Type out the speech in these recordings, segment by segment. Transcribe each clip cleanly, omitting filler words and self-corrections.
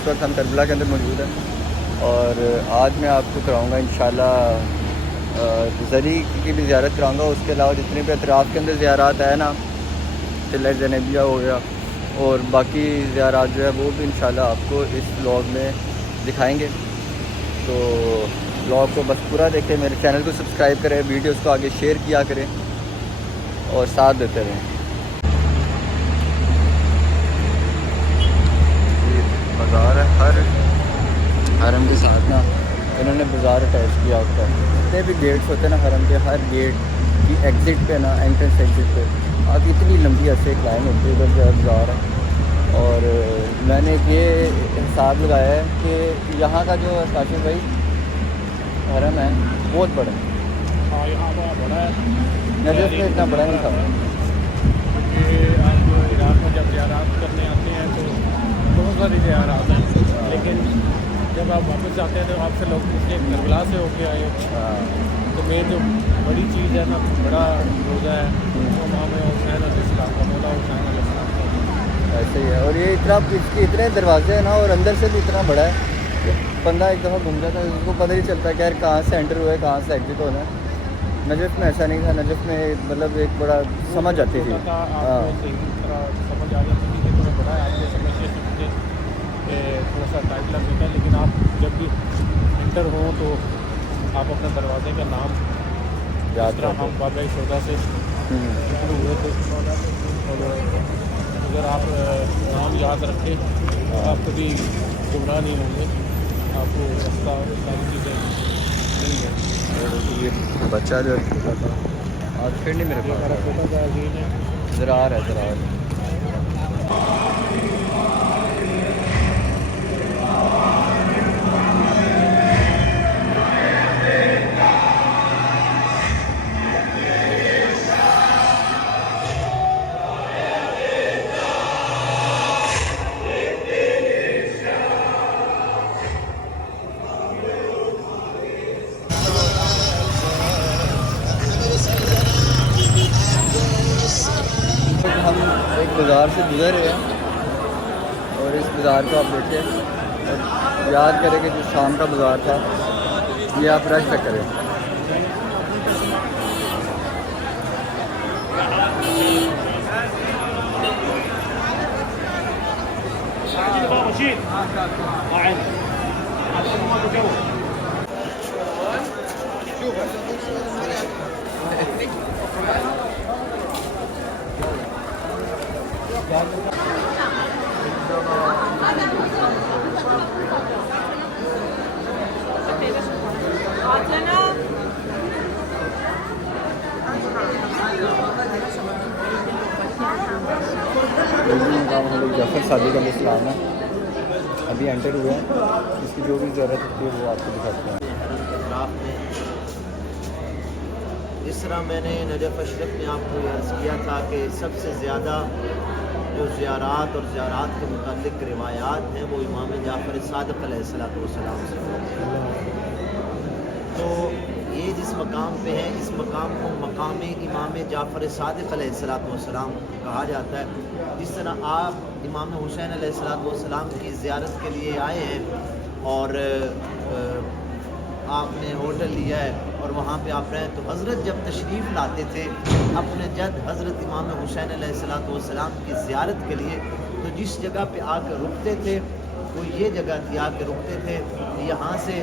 इस वक्त हम करबला के अंदर मौजूद हैं और आज मैं आपको कराऊँगा इंशाल्लाह ज़री की भी ज़ियारत कराऊँगा। उसके अलावा जितने भी अतराफ़ के अंदर ज़ियारत है ना, टिला ज़ैनबिया हो गया और बाकी ज़ियारत जो है वो भी इंशाल्लाह आपको इस व्लॉग में दिखाएँगे। तो व्लॉग को बस पूरा देखें, मेरे चैनल को सब्सक्राइब करें, वीडियोज़ को आगे शेयर किया करें और साथ देते रहें। बाज़ार है, हर हरम के साथ ना इन्होंने बाज़ार अटैच किया होता है। जितने भी गेट्स होते हैं ना हरम के, हर गेट की एग्ज़िट पे ना, एंट्रेंस एग्ज़िट पे आज इतनी लंबी ऐसे एक लाइन होती है, उधर जो बाज़ार है। और मैंने ये हिसाब लगाया है कि यहाँ का जो काशिफ भाई हरम है बहुत बड़ा है। हाँ, यहाँ बड़ा है। नजर में इतना बड़ा नहीं था क्योंकि आप इराक में जब ज़ियारत करने आते हैं तो बहुत सारी ज़ियारत हैं, लेकिन जब आप वापस जाते हैं तो आपसे लोग पूछते हैं करबला से होके आए। तो मेन जो बड़ी चीज़ है ना, बड़ा रोज़ा है वो इमाम हुसैन अलैहिस्सलाम का, मौला हुसैन अलैहिस्सलाम का। ऐसे ही है। और ये इतना, इसके इतने दरवाजे हैं ना और अंदर से भी इतना बड़ा है कि बंदा एक दफ़ा घूम जाता है उसको पता नहीं चलता कि यार कहाँ से एंटर हुआ है, कहाँ से एग्जिट होना है। नजफ़ में ऐसा नहीं था। नजफ़ में मतलब एक बड़ा समझ आती थी। हाँ, समझ आ जाती थी कि थोड़ा बड़ा है, आपको समझते समझते थोड़ा सा टाइम लग जाता है। लेकिन आप जब भी इंटर हो तो आप अपने दरवाजे का नाम, जिस तरह हम बाबा सौदा से शुरू हुए थे, और अगर आप नाम याद रखें तो आप कभी गुमराह नहीं होंगे, आपको रास्ता सारी चीज़ें मिल जाएंगी। ये बच्चा जो छोटा था आज फिर नहीं मेरे हमारा पास छोटा सा अजीन है। ज़रार है, ज़रार। हम एक बाज़ार से गुजर रहे हैं और इस बाज़ार को आप देखिए और याद करें कि जो शाम का बाज़ार था ये आप रश तक करें। जफर सादिक अलैहिस्सलाम है, अभी एंटर हुए हैं। इसकी जो भी ज़रूरत होती है वो आपको दिखाते हैं। जिस तरह मैंने नजफ़ अशरफ में आपको अर्ज़ किया था कि सबसे ज़्यादा जो ज़ियारात और ज़ियारात के मुताल्लिक़ रिवायात हैं वो इमाम जाफ़र सादिक़ अलैहिस्सलाम से हैं। तो ये जिस मकाम पे है, इस मकाम को मकाम इमाम जाफ़र सादिक़ अलैहिस्सलाम कहा जाता है। जिस तरह आप इमाम हुसैन अलैहिस्सलाम की ज़ियारत के लिए आए हैं और आपने होटल लिया है और वहाँ पे आप रहें, तो हज़रत जब तशरीफ़ लाते थे अपने जद हज़रत इमाम हुसैन अलैहिस्सलाम की ज़ियारत के लिए, तो जिस जगह पे आकर रुकते थे वो ये जगह थी, आकर रुकते थे। यहाँ से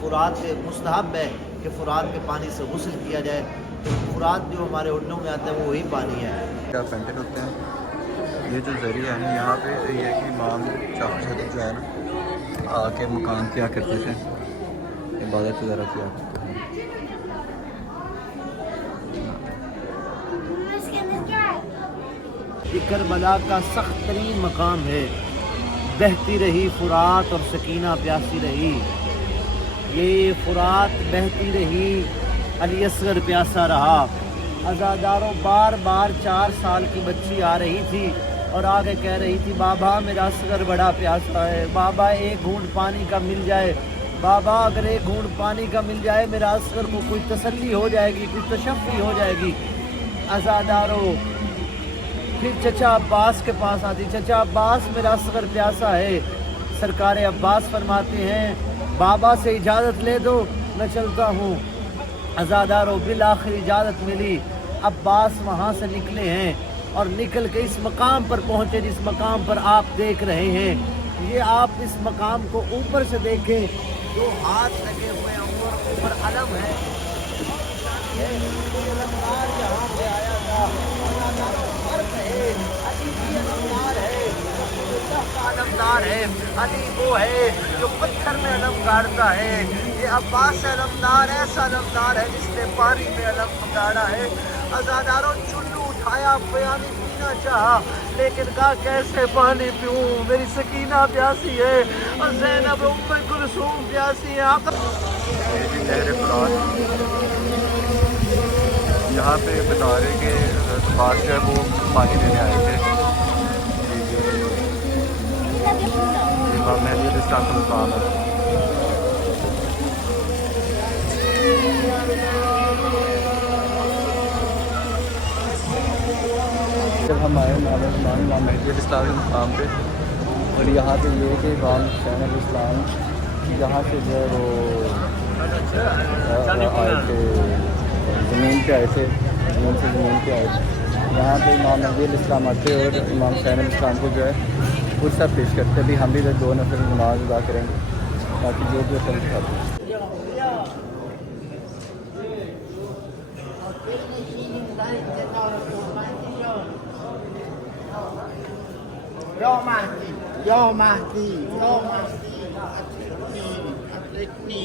फ़ुरात मुस्तहब है कि फ़ुरात के पानी से गुस्ल किया जाए, तो फ़ुरात जो हमारे होटलों में आता है वो वही पानी है। क्या पेंटेड होते हैं। ये जो ज़रिया है ना यहाँ पे ये है कि इमाम जाफ़र सादिक जो है ना आके मकाम किया करते थे, इबादत वगैरह किया करते हैं। ये करबला का सख्त तरीन मकाम है। बहती रही फ़ुरात और सकीना प्यासी रही। ये फ़ुरात बहती रही, अली असगर प्यासा रहा। अज़ादारों बार बार 4 साल की बच्ची आ रही थी और आगे कह रही थी, बाबा मेरा असगर बड़ा प्यासा है, बाबा एक घूंट पानी का मिल जाए, बाबा अगर एक घूंट पानी का मिल जाए मेरा असगर को कोई तसल्ली हो जाएगी, कुछ तशफ़ी हो जाएगी। अज़ादारों फिर चचा अब्बास के पास आती, चचा अब्बास मेरा असगर प्यासा है, सरकार अब्बास फरमाते हैं बाबा से इजाज़त ले दो मैं चलता हूँ। अज़ादारों बिल आखिर इजाज़त मिली। अब्बास वहाँ से निकले हैं और निकल के इस मकाम पर पहुँचे जिस मकाम पर आप देख रहे हैं। ये आप इस मकाम को ऊपर से देखें, दो हाथ लगे हुए हैं ऊपर अलम है। यहाँ पे आया था अलमदार है। अली वो है जो पत्थर में अलम गाड़ता है। ये अब्बास अलमदार ऐसा अलमदार है जिसने पानी में अलम गाड़ा है। अज़ादारों चुल्लू उठाया, पानी पीना चाहा लेकिन कहा कैसे पानी पीऊँ, मेरी सकीना प्यासी है और ज़ैनब उम्मे कुलसूम प्यासी है। यहाँ पे बता रहे कि अब्बास जो है वो पानी देने आए थे। इमाम मेहदी इस्लाम का मकाम है। जब हम आए इमाम मेहदी इस्लाम के मकाम पे, और यहाँ पे ये है कि इमाम हुसैन इस्लाम यहाँ से जो है वो आए थे, ज़मीन पे आए थे, ज़मीन पे आए थे। यहाँ पे इमाम मेहदी इस्लाम आते और इमाम हुसैन इस्लाम को जो है गुस्सा पेश करते। अभी हम भी तो 2 नफर नमाज अदा करेंगे ताकि जो भी असल दिखाते। या महदी या महदी या महदी अतरकनी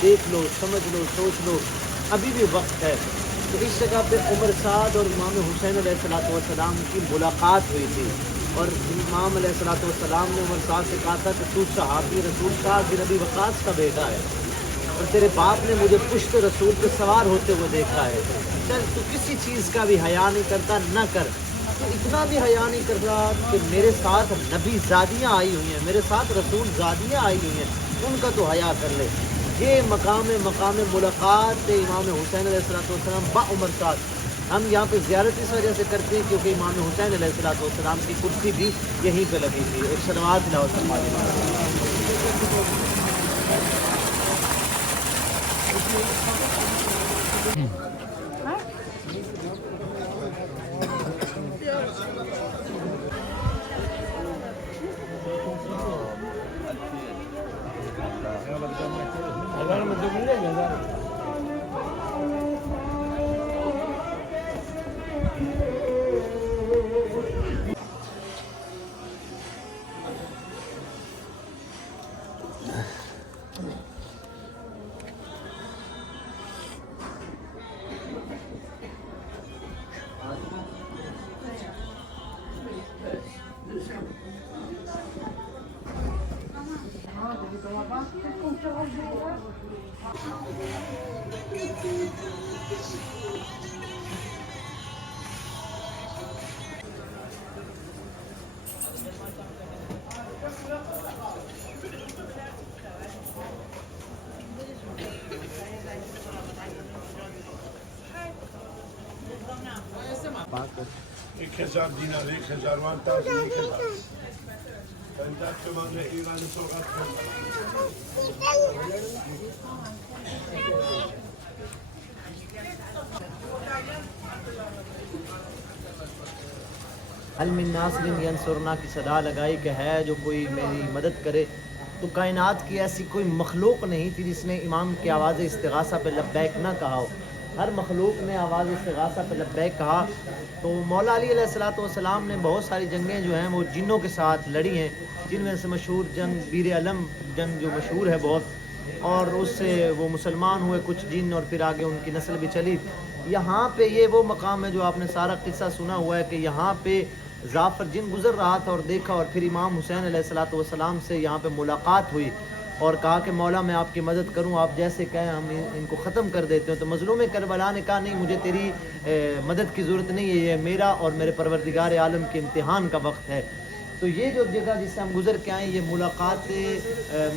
देख लो, समझ लो, सोच लो, अभी भी वक्त है। तो इस जगह पे उमर साद और इमाम हुसैन अलैहिस्सलाम की मुलाकात हुई थी और इमाम अलैहिस्सलाम ने उमर साद से कहा था कि तू सहाबी रसूल साद बिन अबी वक़ास का बेटा है और तेरे बाप ने मुझे पुश्त रसूल पे सवार होते हुए देखा है। चल तू किसी चीज़ का भी हया नहीं करता, न कर। तो इतना भी हया नहीं कर रहा कि मेरे साथ नबी ज़ादियाँ आई हुई हैं, मेरे साथ रसूल ज़ादियाँ आई हुई हैं, उनका तो हया कर ले। ये मकाम मुलाकात इमाम हुसैन अलैहिस्सलाम बा उमर साद। हम यहाँ पे ज़ियारत इस वजह से करते हैं क्योंकि इमाम हुसैन अलैहिस्सलाम की कुर्सी भी यहीं पे लगी थी। एक सलवात लाओ एक 1000 dinar, 1000 mantas, 1000. Ben Dutchman'la İran'ı sokakta. हल मिन नासिरिन यंसुरना की सदा लगाई कि है जो कोई मेरी मदद करे। तो कायनात की ऐसी कोई मखलूक नहीं थी जिसने इमाम की आवाज़ इस्तिगासा पे लब्बैक ना कहा हो। हर मखलूक ने आवाज़ इस्तिगासा पे लब्बैक कहा। तो मौला अली अलैहिस्सलाम ने बहुत सारी जंगें जो हैं वो जिन्नों के साथ लड़ी हैं, जिनमें से मशहूर जंग बीर अलम जंग जो मशहूर है बहुत, और उससे वो मुसलमान हुए कुछ जिन और फिर आगे उनकी नस्ल भी चली। यहाँ पे ये वो मकाम है जो आपने सारा किस्सा सुना हुआ है कि यहाँ पे जाफ़र जिन गुज़र रहा था और देखा, और फिर इमाम हुसैन अलैहिस्सलाम से यहाँ पे मुलाकात हुई और कहा कि मौला मैं आपकी मदद करूँ, आप जैसे कहें हम इनको ख़त्म कर देते हैं। तो मज़लूम करबला ने कहा नहीं, मुझे तेरी मदद की ज़रूरत नहीं है, ये मेरा और मेरे परवरदिगार आलम के इम्तिहान का वक्त है। तो ये जो जगह जिससे हम गुजर के आए ये मुलाकात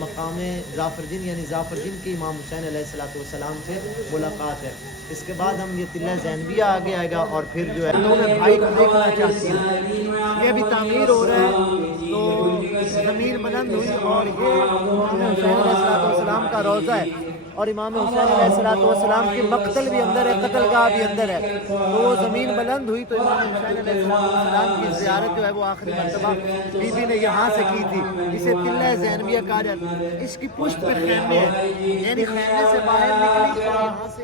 मकाम ज़ाफ़रदीन यानी ज़ाफ़रदीन के इमाम हुसैन अलैहिस्सलाम से मुलाकात है। इसके बाद हम ये तिल्ला ज़ैनबिया आगे आएगा और फिर जो है तो मैं भाई को देखना चाहती हूँ। ये अभी तामीर हो रहा है तो ज़मीन बुलंद हुई और ये इमाम हुसैन अलैहिस्सलाम का रोज़ा है और इमाम हुसैन अलैहिस्सलाम की मक्तल भी अंदर है, कत्लगाह भी अंदर है। तो वो ज़मीन बुलंद हुई तो इमाम हुसैन अलैहिस्सलाम की ज़ियारत जो है वो आखिरी मरतबा बीबी ने यहाँ से की थी। इसे तिल्ला ज़ैनबिया कहा जाता है। इसकी पुष्ट पर खैमे है, यानी खैमे से बाहर निकली और यहाँ से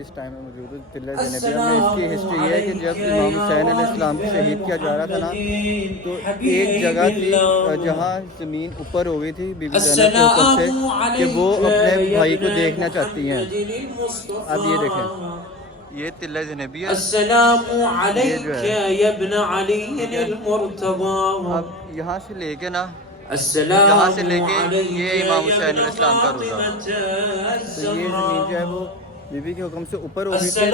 इस टाइम में मौजूद हूँ तिल्ला ज़ैनबिया में। इसकी हिस्ट्री ये है कि जब इमाम हुसैन अलैहिस्सलाम को शहीद किया जा रहा था ना तो एक जगह थी जहाँ ज़मीन ऊपर हो गई थी बीबी ज़ैनब के ऊपर से कि वो अपने भाई को देखना चाहती हैं। अब ये देखें ये तिल्ला ज़ैनबिया अब यहाँ से लेके ना यहाँ से लेके ये इमाम हुसैन अलैहिस्सलाम का रोज़ा। तो ये ज़मीन जो है वो बीबी के हुक्म से ऊपर हो गई थी।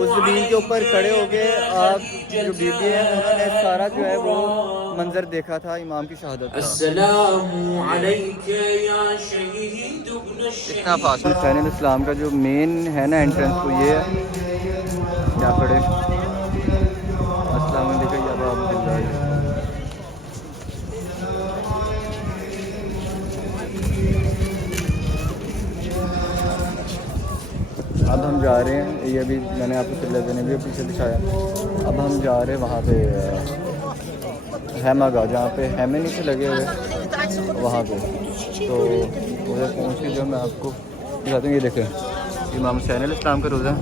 उस ज़मीन के ऊपर खड़े हो गए आप जो बीबी है उन्होंने सारा जो है वो मंजर देखा था इमाम की शहादत का। इतना फासला हुसैन अलैहिस्सलाम का जो मेन है ना एंट्रेंस तो ये है। क्या पढ़े अस्सलाम वालेकुम या अबा अब्दुल्लाह। अब हम जा रहे हैं ये भी मैंने आपको तिल्ला ज़ैनबिया पीछे दिखाया। अब हम जा रहे हैं वहाँ पे हैमा का जहाँ पे हैमे नीचे लगे हुए वहाँ पे। तो उधर पहुँच के जो मैं आपको दिखाता हूँ ये देखें इमाम हुसैन अलैहिस्सलाम का रोज़ा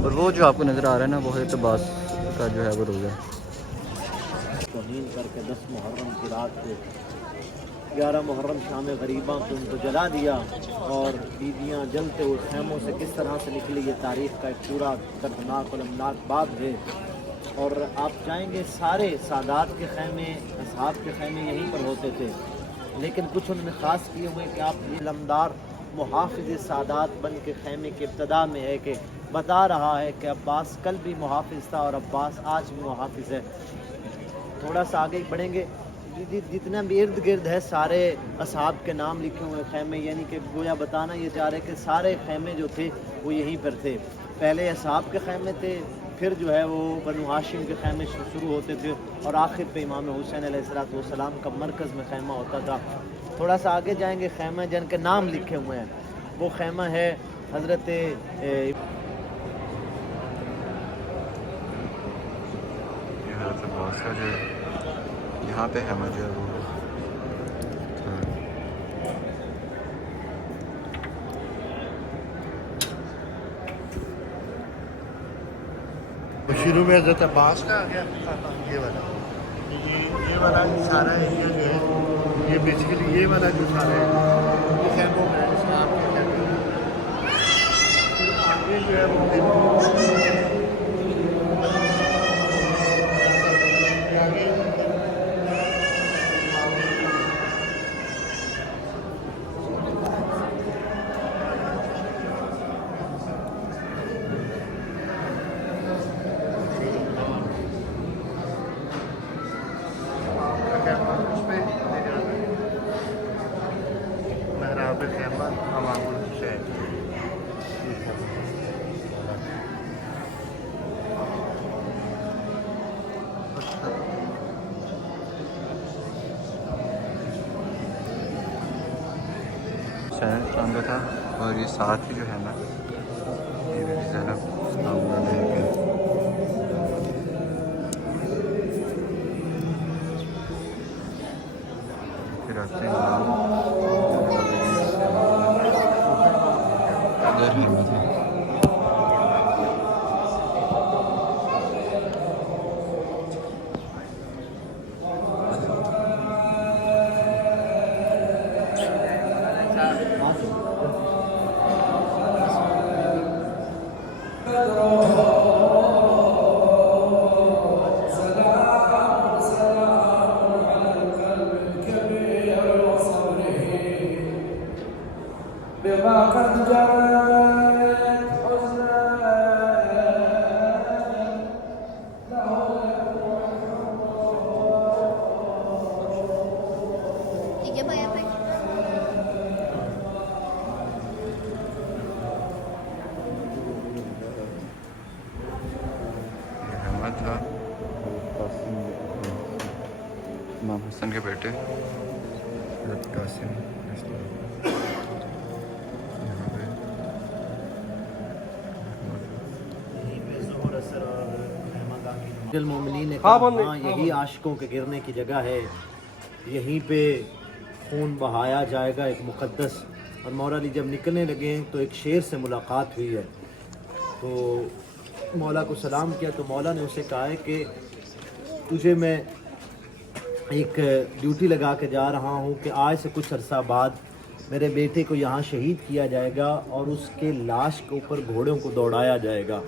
और वो जो आपको नज़र आ रहा है ना वो है अब्बास का जो है वो रोज़ा। तौहीन करके 10 मुहर्रम की रात को 11 मुहर्रम शाम गरीबा को उनको जला दिया और बीवियाँ जलते हुए खैमों से किस तरह से निकली ये तारीख़ का एक पूरा दर्दनाक और अमनाक बाब है। और आप चाहेंगे सारे सादात के खैमे असहाब के खैमे यहीं पर होते थे लेकिन कुछ उन्होंने ख़ास किए हुए कि आप ये लमदार मुहाफ़िज़ सादात बन के खैमे के इब्तदा में है कि बता रहा है कि अब्बास कल भी मुहाफ़िज़ था और अब्बास आज भी मुहाफ़िज़ है। थोड़ा सा आगे बढ़ेंगे जितना भी इर्द गिर्द है सारे असहाब के नाम लिखे हुए खैमे यानी कि गोया बताना ये चाह रहे कि सारे खैमे जो थे वो यहीं पर थे। पहले असहाब के खैमे थे फिर जो है वो बनु हाशिम के खैमे शुरू होते थे और आखिर पे इमाम हुसैन अलैहिस्सलाम का मरकज़ में खैमा होता था। थोड़ा सा आगे जाएंगे खैमा जिनके नाम लिखे हुए हैं वो खैमा है हज़रत यहाँ पे हैमा जो है वो शुरू में हज़रत अब्बास का आ गया ये वाला सारा एरिया जो है ये बेसिकली ये वाला जो सारा है ये खैमों में इस्लाम के खैमों में आगे जो है वो हुसैन का था और ये साथ ही जो है ना ये ज़ैनब करते हैं गर्मी में थे। था इमाम हसन के बेटे कासिम मोमिनीन ने कहा हाँ यही आशिकों के गिरने की जगह है, यहीं पे खून बहाया जाएगा एक मुक़द्दस। और मौला अली जब निकलने लगे तो एक शेर से मुलाकात हुई है, तो मौला को सलाम किया तो मौला ने उसे कहा है कि तुझे मैं एक ड्यूटी लगा के जा रहा हूँ कि आज से कुछ अरसा बाद मेरे बेटे को यहाँ शहीद किया जाएगा और उसके लाश के ऊपर घोड़ों को दौड़ाया जाएगा।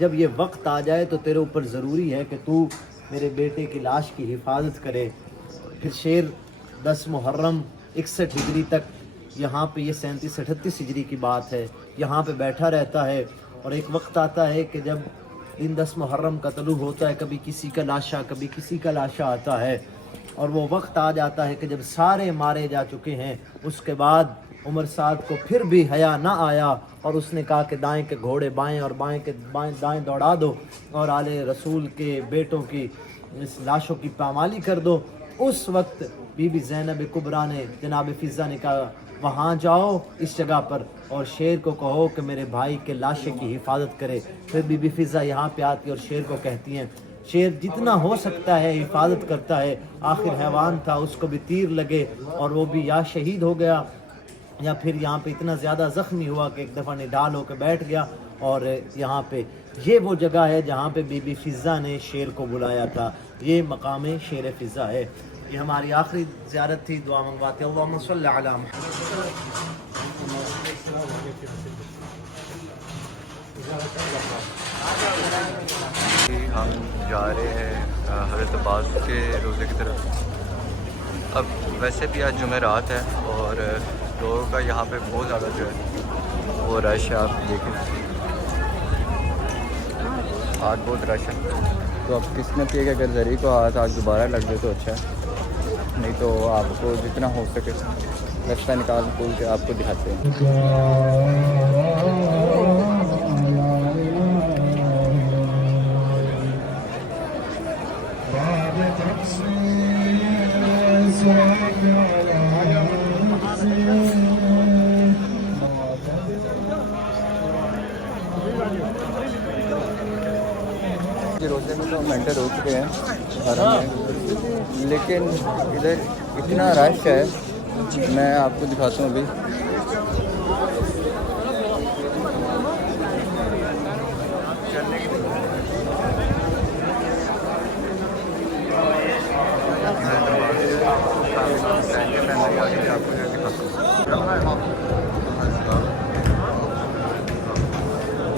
जब ये वक्त आ जाए तो तेरे ऊपर ज़रूरी है कि तू मेरे बेटे की लाश की हिफाजत करे। फिर शेर 10 मुहर्रम 61 हिजरी तक यहाँ पे, ये 37-38 हिजरी की बात है, यहाँ पे बैठा रहता है। और एक वक्त आता है कि जब दिन 10 मुहर्रम का तलू होता है, कभी किसी का लाशा कभी किसी का लाशा आता है, और वो वक्त आ जाता है कि जब सारे मारे जा चुके हैं, उसके बाद उमर साद को फिर भी हया ना आया और उसने कहा कि दाएं के घोड़े बाएं और बाएं के दाएं दौड़ा दो और आले रसूल के बेटों की इस लाशों की पामाली कर दो। उस वक्त बीबी ज़ैनब कुबरा ने, जनाब फ़िज़ा ने कहा वहाँ जाओ इस जगह पर और शेर को कहो कि मेरे भाई के लाशे की हिफाजत करे। फिर बीबी फ़िज़ा यहाँ पे आती और शेर को कहती हैं, शेर जितना हो सकता है हिफाजत करता है। आखिर हैवान था, उसको भी तीर लगे और वो भी या शहीद हो गया या फिर यहाँ पे इतना ज़्यादा ज़ख्मी हुआ कि एक दफ़ा निडाल होकर बैठ गया। और यहाँ पे ये वो जगह है जहाँ पे बीबी फ़िज़ा ने शेर को बुलाया था। ये मकाम शेर फ़िज़ा है। ये हमारी आखिरी ज़ियारत थी। दुआ मंगवाते हैं अल्लाहुम्मा सल्लि अला हम जा रहे हैं हज़रत अब्बास के रोज़े की तरफ। अब वैसे भी आज जुमेरात है और लोगों का यहाँ पे बहुत ज़्यादा जो है वो रश है, आप देखें आज बहुत रश है। तो अब किस्मत ये कि अगर ज़री को हाथ आज दोबारा लग जाए तो अच्छा है, नहीं तो आपको जितना हो सके रास्ता निकाल खोल के आपको दिखाते हैं। रोज़े में तो हम एंटर हो चुके हैं हरम में, लेकिन इधर इतना रश है, मैं आपको दिखाता हूँ अभी।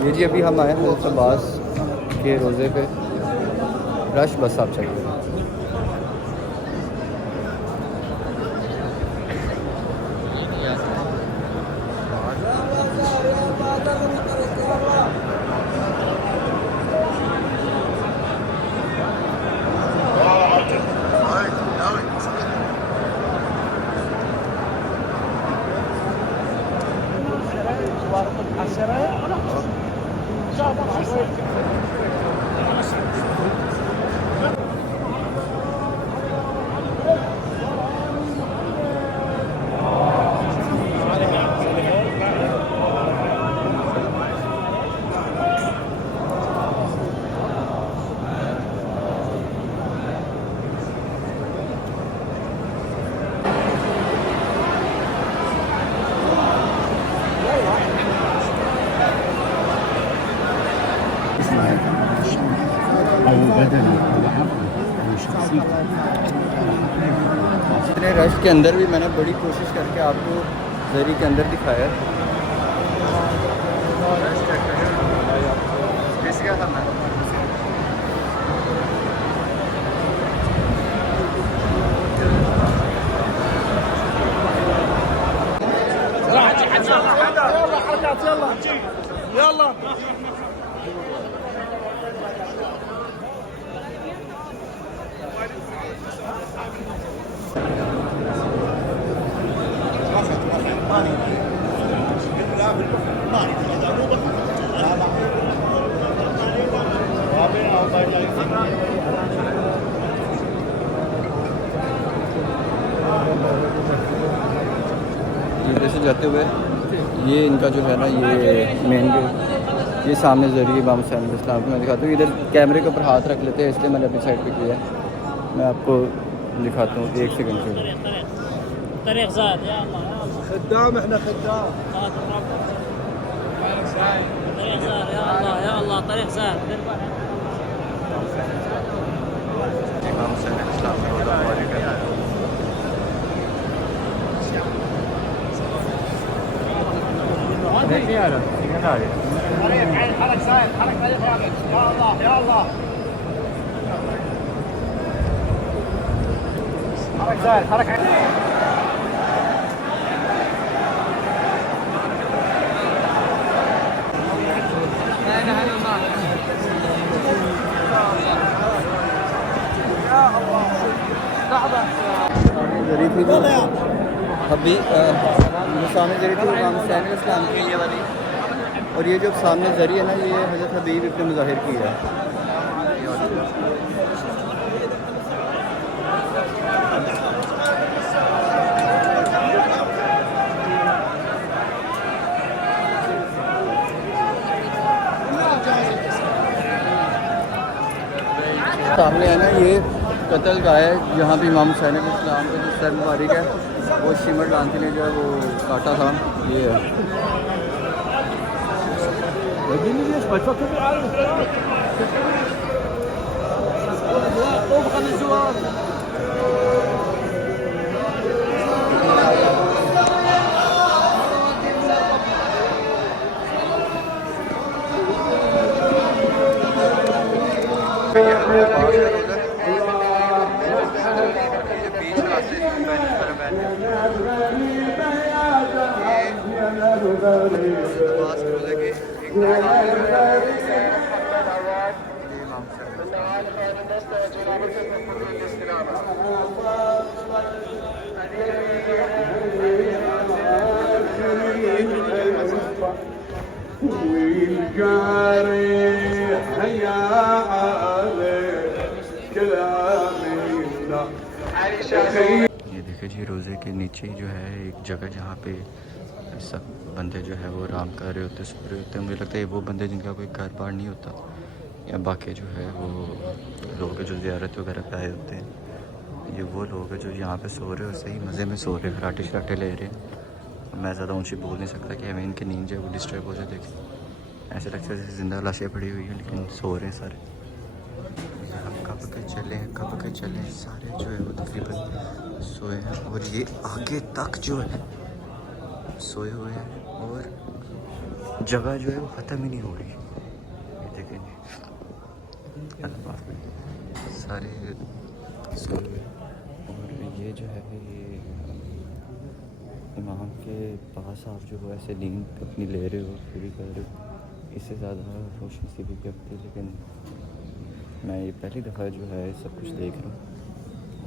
ये जी अभी हम आए हैं हज़रत अब्बास के रोज़े पे। रश बस आप चेक करें। इतने रश के अंदर भी मैंने बड़ी कोशिश करके आपको जरी के अंदर दिखाया है। क्या करना है? से जाते हुए ये इनका जो है ना ये मेन गेट, ये सामने ज़रिए इमाम हुसैन अलैहिस्सलाम को मैं दिखाता हूँ। इधर कैमरे के ऊपर हाथ रख लेते हैं इसलिए मैंने अपनी साइड पे किया है। मैं आपको दिखाता हूँ 1 सेकंड के। इमाम हुसैन अलैहिस्सलाम का रोज़ा मुबारक है। नहीं आ रहा, सिग्नल आ रहा है। जरी थी वो अभी सामने जरी थी इमाम हुसैन अलैहिस्सलाम की ये वाली, और ये जो सामने जरी है ना ये हज़रत हबीब इब्न मुज़ाहिर की है। सामने है ना ये कत्ल गाय है जहाँ पे इमाम हुसैन अलैहिस्सलाम का जो सर मुबारक है वो शिमर लानती ने जो है वो काटा था। ये है ये देखिए जी रोज़े के नीचे ही जो है एक जगह जहाँ पे सब बंदे जो है वो आराम कर रहे होते, सो रहे होते हैं। मुझे लगता है वो बंदे जिनका कोई घर बार नहीं होता या बाकी जो है वो लोग जो ज़ियारत वगैरह पे आए होते हैं, ये वो लोग हैं जो यहाँ पे सो रहे हो, सही मज़े में सो रहे हैं, खराटे शराटे ले रहे हैं। मैं ज़्यादा ऊँची बोल नहीं सकता कि हमें इनकी नींद जो है वो डिस्टर्ब हो जाए। देखिए ऐसे लगता है जैसे ज़िंदा लाशें पड़ी हुई हैं लेकिन सो रहे हैं सारे। कब के चले सारे जो है वो तकरीबन सोए हैं, और ये आगे तक जो है सोए हुए हैं और जगह जो है वो ख़त्म ही नहीं हो रही। ये देखेंगे सारे सोए हुए, और ये जो है ये इमाम के पास आप जो है ऐसे नींद अपनी ले रहे हो, पूरी कर रहे हो, इससे ज़्यादा रोशनी सी भी लगती है। लेकिन मैं ये पहली दफ़ा जो है सब कुछ देख रहा हूँ।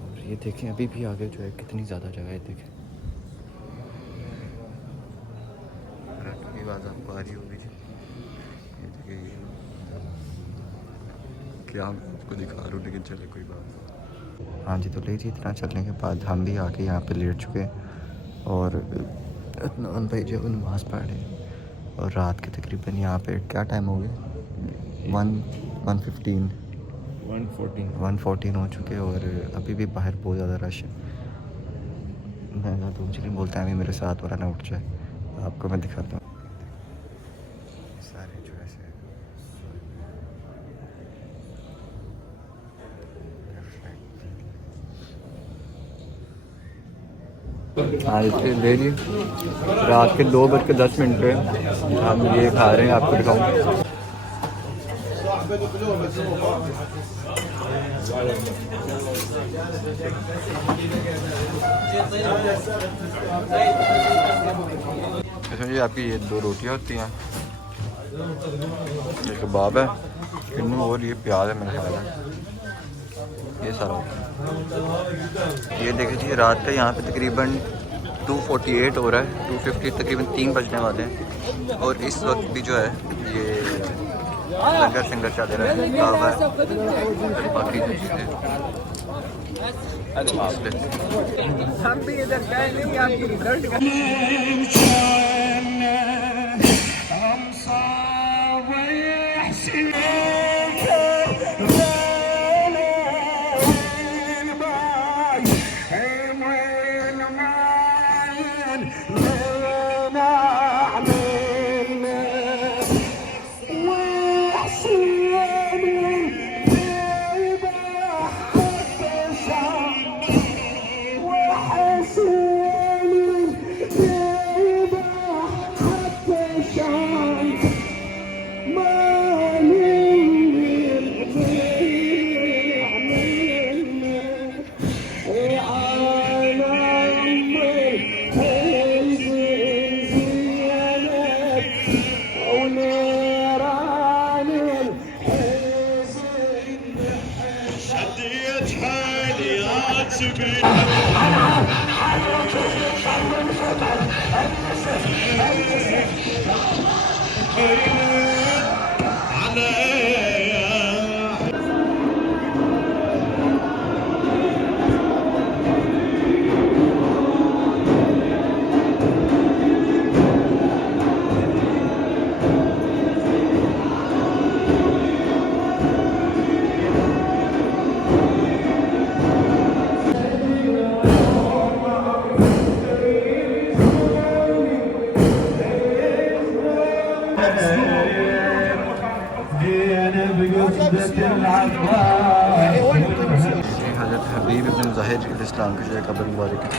और ये देखें अभी भी आगे जो है कितनी ज़्यादा जगह है। देखें आवाज़ आपको आ रही होगी जी। ये देखिए क्या मैं आपको दिखा रहा हूँ, लेकिन चले कोई बात। हाँ जी, तो ले जी इतना चलने के बाद हम भी आके यहाँ पे लेट चुके हैं और अदनान भाई जो नमाज़ पढ़ रहे हैं। और रात के तकरीबन यहाँ पे क्या टाइम हो गया 1:14 हो चुके, और अभी भी बाहर बहुत ज़्यादा रश है। मैं ज़्यादा ऊँची नहीं बोलता, अभी मेरे साथ वाला ना उठ जाए। आपको मैं दिखाता हूँ सारे जो ऐसे हाँ इसे ले ली। रात के 2:10 पे हम ये खा रहे हैं, आपको दिखाऊँ। इसमें जी आपकी ये 2 रोटियां होती हैं, ये कबाब है किन्नू और ये प्याज है मेरा ख्याल है, ये सारा। ये देखिए जी रात का यहाँ पे तकरीबन 2:48 हो रहा है, 2:50 तकरीबन 3 बजने वाले हैं। और इस वक्त भी जो है ये लंगर संगर चल रहा है, कावा है, बाकी जो चीज़ें। हम भी इधर गए नहीं, आपकी हज़रत हबीब इब्न ज़ाहिर इस्लाम की जो है कब्र मुबारक है।